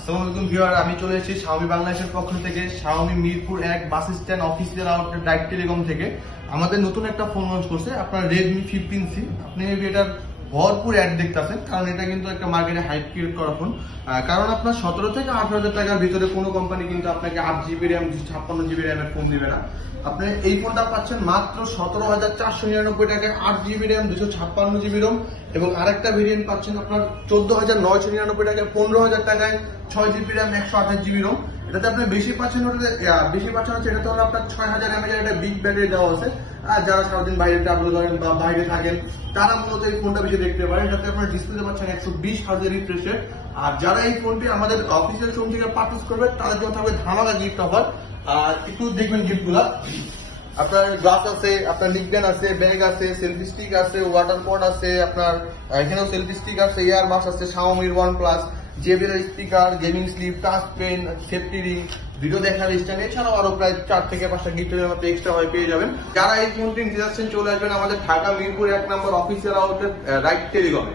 আসসালামু আলাইকুম ভিউয়ার, আমি চলে এসেছি Xiaomi বাংলাদেশের পক্ষ থেকে Xiaomi Mirpur 1 bus stand official outlet direct telecom থেকে আমাদের নতুন একটা ফোন লঞ্চ করছে আপনার Redmi 15C। আপনি এটার ভরপুর অ্যাড দেখতেছেন, কারণ এটা কিন্তু একটা মার্কেটে হাইপ ক্রিয়েট করা ফোন। কারণ আপনার 17 থেকে 18,000 টাকার ভিতরে কোনো কোম্পানি কিন্তু আপনাকে 8GB র্যাম 56GB র্যামের ফোন দিবে না। আপনি এই ফোনটা পাচ্ছেন মাত্র 17,499 টাকায় 8GB র্যাম 256GB রোম, এবং আরেকটা ভেরিয়েন্ট পাচ্ছেন আপনার 14,999 টাকায় 15,000 টাকায় 6GB র্যাম 128GB রোম। এটাতে আপনি বেশি পাচ্ছেন হচ্ছে এটাতে হলো আপনার 6,000 mAh একটা বিগ ব্যাটারি দেওয়া আছে। আর যারা সারাদিন বাইরে ট্রাভেল করেন বা বাইরে থাকেন তারা মূলত এই ফোনটা বেশি দেখতে পারেন। এটাতে আপনার ডিসপ্লেতে পাচ্ছেন 120 হার্জের রিফ্রেশ রেট। আর যারা এই ফোনটি আমাদের অফিসিয়াল শোরুম থেকে পারচেজ করবে তাদের জন্য থাকবে ধামাকা গিফট অফার। আর একটু দেখবেন গিফটগুলা, আপনার গ্লাস আছে, আপনার লিপব্যান্ড আছে, ব্যাগ আছে, সেলফি স্টিক আছে, ওয়াটার পট আছে, আপনার এখানেও সেলফি স্টিক আছে, ইয়ার মাস্ক আছে, Xiaomi OnePlus, JBL speaker, gaming slip, touch pen, safety ring, video দেখার স্ট্যান্ড, এছাড়াও আরো প্রায় 4 থেকে 5টা গিফটের মতো এক্সট্রা হয় পেয়ে যাবেন। যারা এই ফোনটি নিতে যাচ্ছেন চলে আসবেন আমাদের Dhaka Mirpur 1 number official outlet right টেলিকমে।